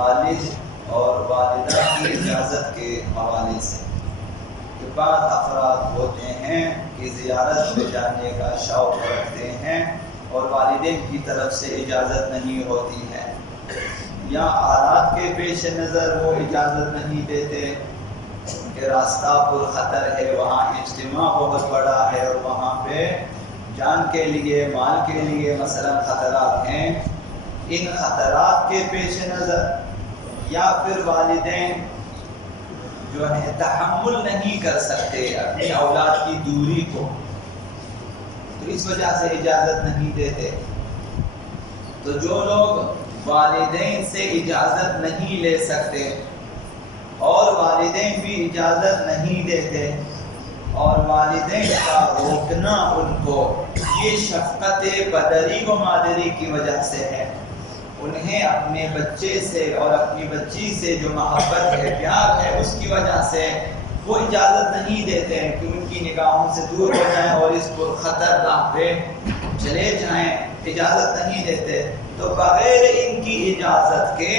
والد اور والدہ کی اجازت کے حوالے سے کہ بعض افراد ہوتے ہیں کہ زیارت پہ جانے کا شوق رکھتے ہیں اور والدین کی طرف سے اجازت نہیں ہوتی ہے، یا حالات کے پیش نظر وہ اجازت نہیں دیتے کہ راستہ پر خطر ہے، وہاں اجتماع بہت بڑا ہے اور وہاں پہ جان کے لیے مال کے لیے مثلا خطرات ہیں، ان خطرات کے پیش نظر یا پھر والدین جو ہے تحمل نہیں کر سکتے اپنی اولاد کی دوری کو، تو اس وجہ سے اجازت نہیں دیتے۔ تو جو لوگ والدین سے اجازت نہیں لے سکتے اور والدین بھی اجازت نہیں دیتے اور والدین کا روکنا ان کو یہ شفقت بدری و مادری کی وجہ سے ہے، انہیں اپنے بچے سے اور اپنی بچی سے جو محبت ہے پیار ہے اس کی وجہ سے وہ اجازت نہیں دیتے ہیں کہ ان کی نگاہوں سے دور ہو جائیں اور اس پر خطر راہ پہ چلے جائیں، اجازت نہیں دیتے۔ تو بغیر ان کی اجازت کے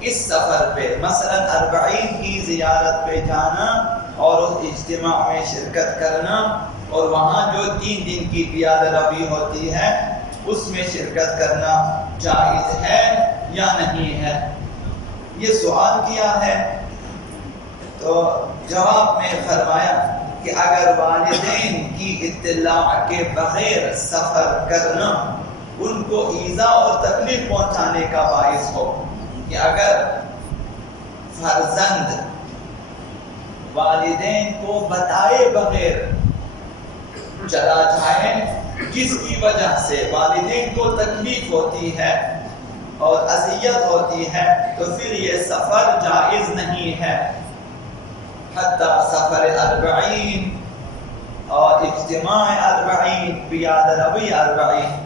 اس سفر پہ مثلا 40 کی زیارت پہ جانا اور اس اجتماع میں شرکت کرنا اور وہاں جو 3 دن کی پیادہ روی ہوتی ہے اس میں شرکت کرنا جائز ہے یا نہیں ہے، یہ سوال کیا ہے۔ تو جواب میں فرمایا کہ اگر والدین کی اطلاع کے بغیر سفر کرنا ان کو ایذا اور تکلیف پہنچانے کا باعث ہو، کہ اگر فرزند والدین کو بتائے بغیر چلا جائے جس کی وجہ سے والدین کو تکلیف ہوتی ہے اور اذیت ہوتی ہے تو پھر یہ سفر جائز نہیں ہے، حتی سفر 40 اور اجتماع 40 پیادہ روی 40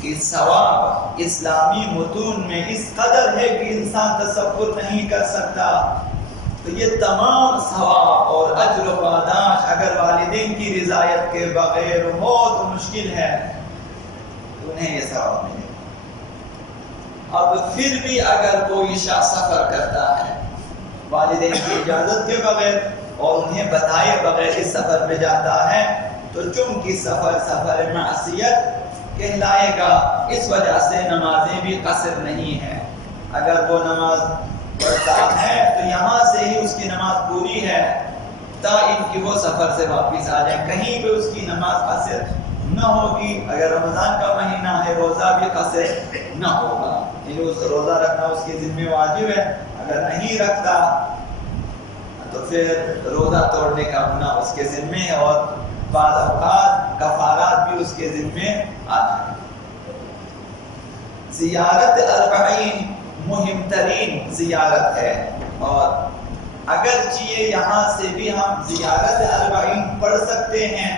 کی ثواب اسلامی متون میں اس قدر ہے کہ انسان تصور نہیں کر سکتا۔ تو یہ تمام ثواب اور اجر و پاداش اگر والدین کی رضایت کے بغیر ہو تو مشکل ہے تو انہیں یہ ثواب ملے۔ اب پھر بھی اگر کوئی شخص سفر کرتا ہے والدین کی اجازت کے بغیر اور انہیں بتائے بغیر اس سفر پہ جاتا ہے تو چونکہ سفر معصیت کہلائے گا، اس وجہ سے نمازیں بھی قصر نہیں ہیں۔ اگر وہ نماز پڑھتا ہے تو یہاں سے ہی اس کی نماز پوری ہے تا ان کی وہ سفر سے واپس آ جائیں، کہیں پہ اس کی نماز قصر نہ ہوگی۔ اگر رمضان کا مہینہ ہے روزہ بھی قصر نہ ہوگا، یعنی اس روزہ رکھنا اس کی ذمہ واجب ہے، اگر نہیں رکھتا تو پھر روزہ توڑنے کا گناہ اس کے ذمہ ہے اور بعض اوقات کفارات بھی اس کے ذمہ آتے ہیں۔ زیارت 40 مہم ترین زیارت ہے، اور اگرچہ یہاں سے بھی ہم زیارت 40 پڑھ سکتے ہیں،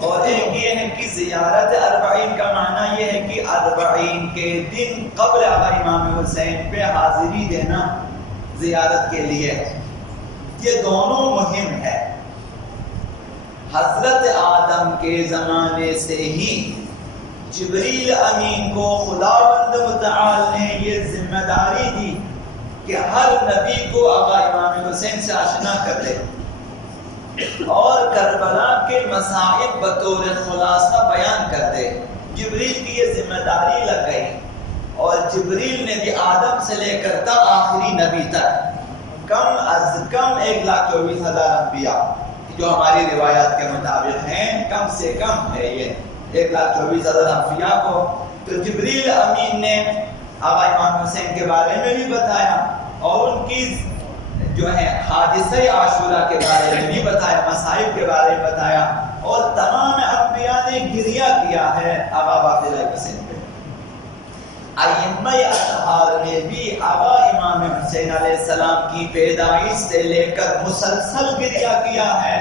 اور ایک یہ ہے کہ زیارت 40 کا معنی یہ ہے کہ 40 کے دن قبر آقا امام حسین پہ حاضری دینا زیارت کے لیے، یہ دونوں مہم ہے۔ حضرت آدم کے زمانے سے ہی جبریل امین کو خداوند متعال نے یہ ذمہ داری دی کہ ہر نبی کو آقا امام حسین سے آشنا کر دے اور کربلا کے مصائب بطور خلاصہ بیان کر دے۔ جبریل کی یہ ذمہ داری لگ گئی، اور جبریل نے بھی آدم سے لے کر تا آخری نبی تک کم از کم 1,24,000 انبیاء جو ہماری روایات کے مطابق ہیں، کم سے کم ہے یہ 1,24,000 انبیاء کو تو جبریل امین نے آقا امام حسین کے بارے میں بھی بتایا اور ان کی جو ہے حادثہ عاشورہ کے بارے میں بھی بتایا، مصائب کے بارے میں بتایا، اور تمام انبیاء نے گریہ کیا ہے آقا باقر حسین پہ۔ ائمہ اطہار نے بھی آقا امام حسین علیہ السلام کی پیدائش سے لے کر مسلسل گریہ کیا ہے،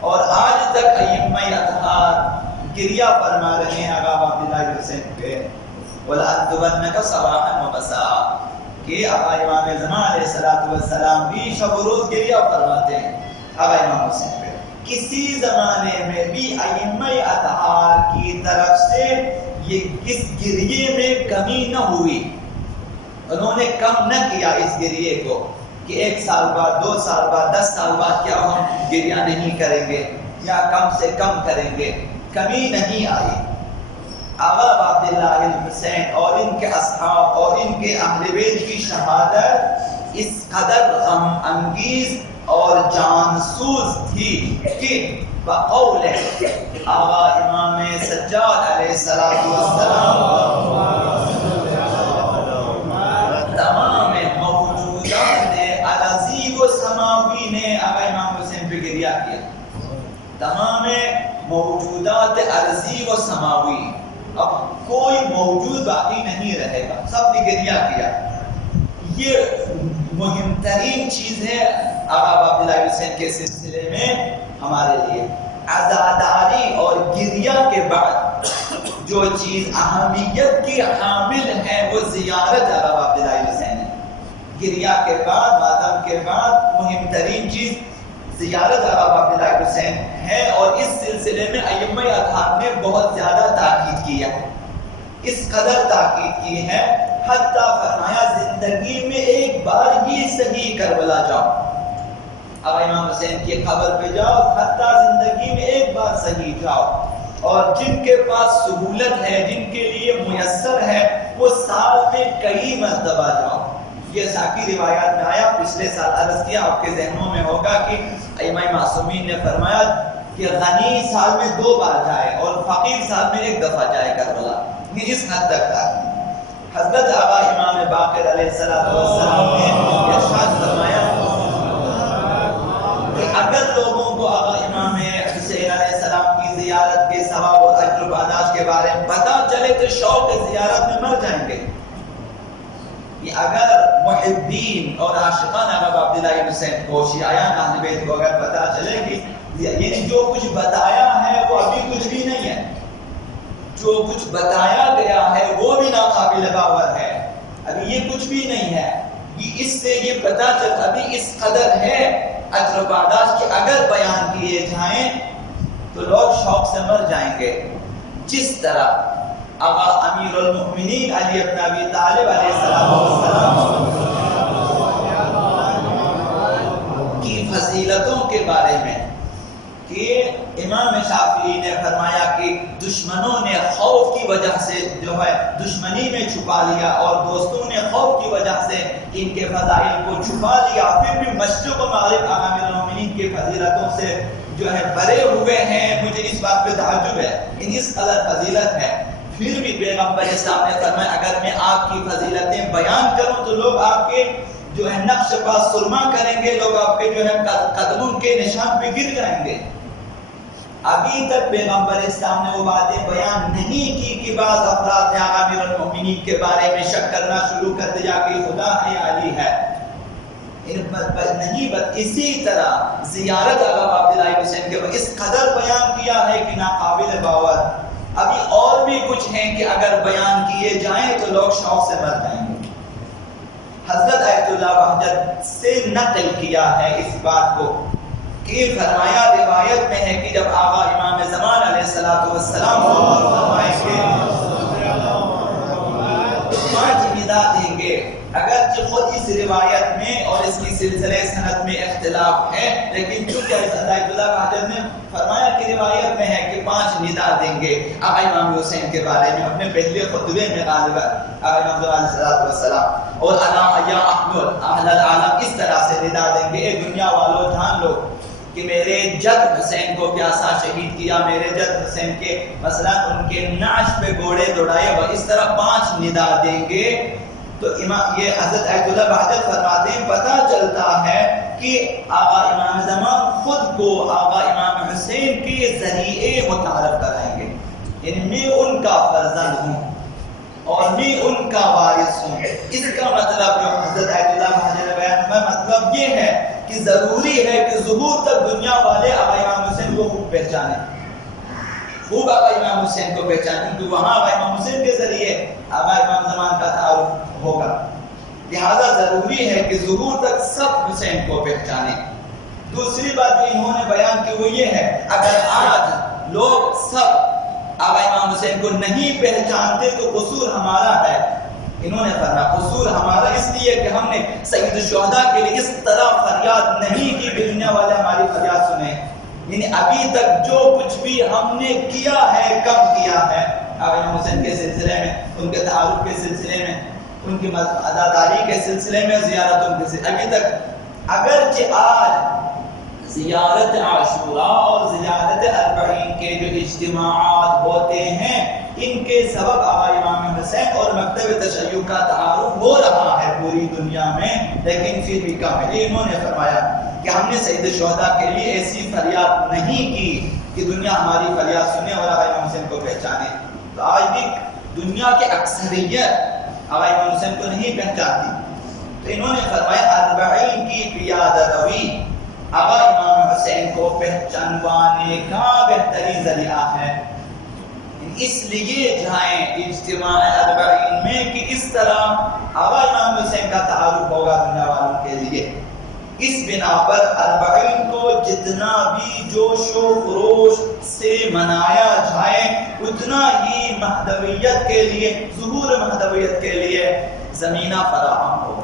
اور آج تک ائمہ اطہار گریہ فرما رہے ہیں آقا باقر حسین پہ۔ وَلَأَنْتُبَنَّكَ صَبَاحًا وَمَسَاءً کہ آقا امام زمان علیہ السلام بھی شب و روز گریہ فرماتے ہیں آقا امام حسین پہ۔ کسی زمانے میں بھی ائمہ اطہار کی طرف سے یہ اس گریے میں کمی نہ ہوئی، انہوں نے کم نہ کیا اس گریے کو کہ 1 سال بعد 2 سال بعد 10 سال بعد کیا ہم گریہ نہیں کریں گے یا کم سے کم کریں گے، کمی نہیں آئی۔ آقا عبداللہ الحسین اور ان کے اصحاب اور ان کے اہل بیت کی شہادت اس قدر غم انگیز اور جانسوز تھی کہ بقول آقا امام سجاد علیہ السلام تمام موجودات ارضی و سماوی نے آقا امام حسین پہ گریہ کیا، تمام موجودات ارضی و سماوی، اب کوئی موجود باقی نہیں رہے گا، سب نے گریہ کیا۔ یہ مہم ترین چیز ہے آقا عبداللہ حسین کے سلسلے میں ہمارے لیے۔ عزاداری اور گریہ کے بعد جو چیز اہمیت کی حامل ہے وہ زیارت آقا عبداللہ حسین ہے۔ گریہ کے بعد، ماتم کے بعد مہم ترین چیز زیارت آقا عبداللہ حسین ہے، اور اس سلسلے میں ائمہ اطہار نے بہت زیادہ تاکید کی ہے، اس قدر تاکید کی ہے حتیٰ فرمایا زندگی میں ایک بار ہی صحیح کربلا جاؤ، آقا امام حسین کی قبر پہ جاؤ، حتیٰ زندگی میں ایک بار صحیح جاؤ، اور جن کے پاس سہولت ہے، جن کے لیے میسر ہے، وہ سال میں کئی مرتبہ جاؤ۔ یہ ساقی روایات میں آیا، پچھلے سال عرض کیا، آپ کے ذہنوں میں ہوگا کہ ائمہ معصومین نے فرمایا کہ غنی سال میں 2 بار جائے اور فقیر سال میں 1 دفعہ جائے کربلا، یہ اس حد تک تھا۔ حضرت آقا امام باقر علیہ السلام نے ارشاد فرمایا کہ اگر لوگوں کو آقا امام حسین علیہ السلام کی زیارت کے ثواب اور اجر و پاداش کے بارے میں پتہ چلے تو شوق زیارت میں مر جائیں گے۔ یہ اگر محبین اور عاشقان آقا عبداللہ حسین کو، شیعیان اہل بیت کو اگر پتہ چلے کہ یعنی جو کچھ بتایا ہے وہ ابھی کچھ بھی نہیں ہے، جو کچھ بتایا گیا ہے وہ بھی ناقابل باور ہے، ابھی یہ کچھ بھی نہیں ہے، اس سے یہ پتہ چلتا ابھی اس قدر ہے اجر و پاداش کہ اگر بیان کیے جائیں تو لوگ شوق سے مر جائیں گے۔ جس طرح آقا امیر المؤمنین علی بن ابی طالب علیہ السلام کی فضیلتوں کے بارے میں کہ امام شافعی نے فرمایا کہ دشمنوں نے خوف کی وجہ سے جو ہے دشمنی میں چھپا لیا، اور دوستوں نے خوف کی وجہ سے ان کے فضائل کو چھپا لیا، پھر بھی مشرق و مغرب امیر المؤمنین کی فضیلتوں سے جو ہے بھرے ہوئے ہیں۔ مجھے اس بات پہ تعجب ہے، اس قدر فضیلت ہے، پھر بھی پیغمبر اسلام نے فرمایا اگر میں آپ کی فضیلتیں بیان کروں تو لوگ آپ کے جو ہے نقش پا سرما کریں گے، لوگ آپ کے جو ہے قدموں کے نشان پہ گر جائیں گے۔ ابھی تک پیغمبر اسلام نے وہ باتیں بیان نہیں کی کہ بعض افراد نے آقا امیر المؤمنین کے بارے میں شک کرنا شروع کر دیا کہ خدا ہے یا علی ہے، نہیں، بس اسی طرح زیارت آقا عبداللہ حسین کے اس قدر بیان کیا ہے کہ ناقابل باور۔ ابھی اور بھی کچھ ہیں کہ اگر بیان کیے جائیں تو لوگ شوق سے مر جائیں گے۔ حضرت آیت اللہ وحدت سے نقل کیا ہے اس بات کو کہ فرمایا روایت میں ہے کہ جب آقا امام زمان علیہ السلام فرمائیں گے 5 ندا دیں گے، اگرچہ خود اس روایت میں اور اس کی سلسلے سند میں اختلاف ہے، لیکن چونکہ آیت اللہ وحدت نے فرمایا کہ روایت میں ہے کہ 5 ندا دیں گے آقا امام حسین کے بارے میں اپنے پہلے خطبے میں غالباً آقا امام زمان علیہ السلام، اور انا یا اہل العالم اس طرح سے ندا دیں گے، اے دنیا والو جان لو کہ میرے جد حسین کو پیاسا شہید کیا، میرے جد حسین کے مثلا ان کے نعش پہ گھوڑے دوڑائے، وہ اس طرح 5 ندا دیں گے۔ تو یہ حضرت آیت اللہ وحدت فرماتے ہیں پتہ چلتا ہے کہ آقا امام زمان خود کو آقا امام حسین کے ذریعے متعارف کرائیں گے، یعنی میں ان کا فرزند ہوں اور میں ان کا وارث ہوں۔ اس کا مطلب جو حضرت آیت اللہ وحدت نے بیان کیا مطلب یہ ہے کہ ضروری ہے کہ ظہور تک دنیا والے آقا امام حسین کو خوب پہچانیں، خوب آقا امام حسین کو پہچانیں، کیونکہ وہاں آقا امام حسین کے ذریعے آقا امام زمان کا تعارف ہوگا، لہذا ضروری ہے کہ ظہور تک سب حسین کو پہچانیں۔ دوسری بات جو انہوں نے بیان کی وہ یہ ہے اگر آج لوگ سب آقا امام حسین کو نہیں پہچانتے تو قصور ہمارا ہے، انہوں نے فرمایا قصور ہمارا اس لیے کہ ہم نے سید الشہداء کے لیے اس طرح فریاد نہیں کی کہ دنیا والے ہماری فریاد سنیں. یعنی ابھی تک جو کچھ بھی ہم نے کیا ہے کم کیا ہے امام حسین کے سلسلے میں، ان کے تعارف کے سلسلے میں، ان کی عزاداری کے سلسلے میں، زیارتوں کے سلسلے ابھی تک. اگرچہ آج زیارت عاشوراء اور زیارت اربعین کے جو اجتماعات ہوتے ہیں ان کے سبب آقا امام حسین اور مکتب تشیع کا تعارف ہو رہا ہے پوری دنیا میں، لیکن پھر بھی کم ہے. انہوں نے فرمایا کہ ہم نے سید الشہداء کے لیے ایسی فریاد نہیں کی کہ دنیا ہماری فریاد سنے اور آقا امام حسین کو پہچانے. تو آج بھی دنیا کے اکثریت آقا امام حسین کو نہیں پہچانتی. تو انہوں نے فرمایا اربعین کی پیادہ روی آقا امام حسین کو پہچانوانے کا بہترین ذریعہ ہے. اس لیے جائیں اجتماع اربعین میں کہ اس طرح آقا امام حسین کا تعارف ہوگا دنیا والوں کے لیے. اس بنا پر اربعین کو جتنا بھی جوش و خروش سے منایا جائے اتنا ہی مہدویت کے لیے، ظہور مہدویت کے لیے زمینہ فراہم ہوگا.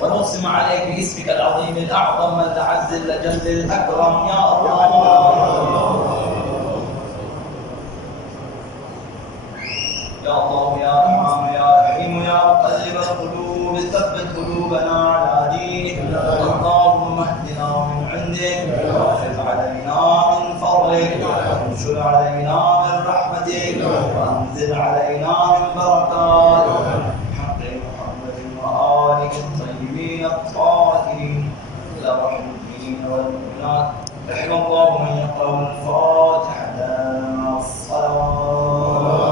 ونقسم عليك باسمك العظيم الأعظم الأعز الأجل الأكرم يا الله يا الله يا رحمن يا رحيم يا مقلب القلوب ثبت قلوبنا على دينك. اللهم اهدنا من عندك وافض علينا من فضلك وانشر علينا من رحمتك وانزل علينا من بركاتك.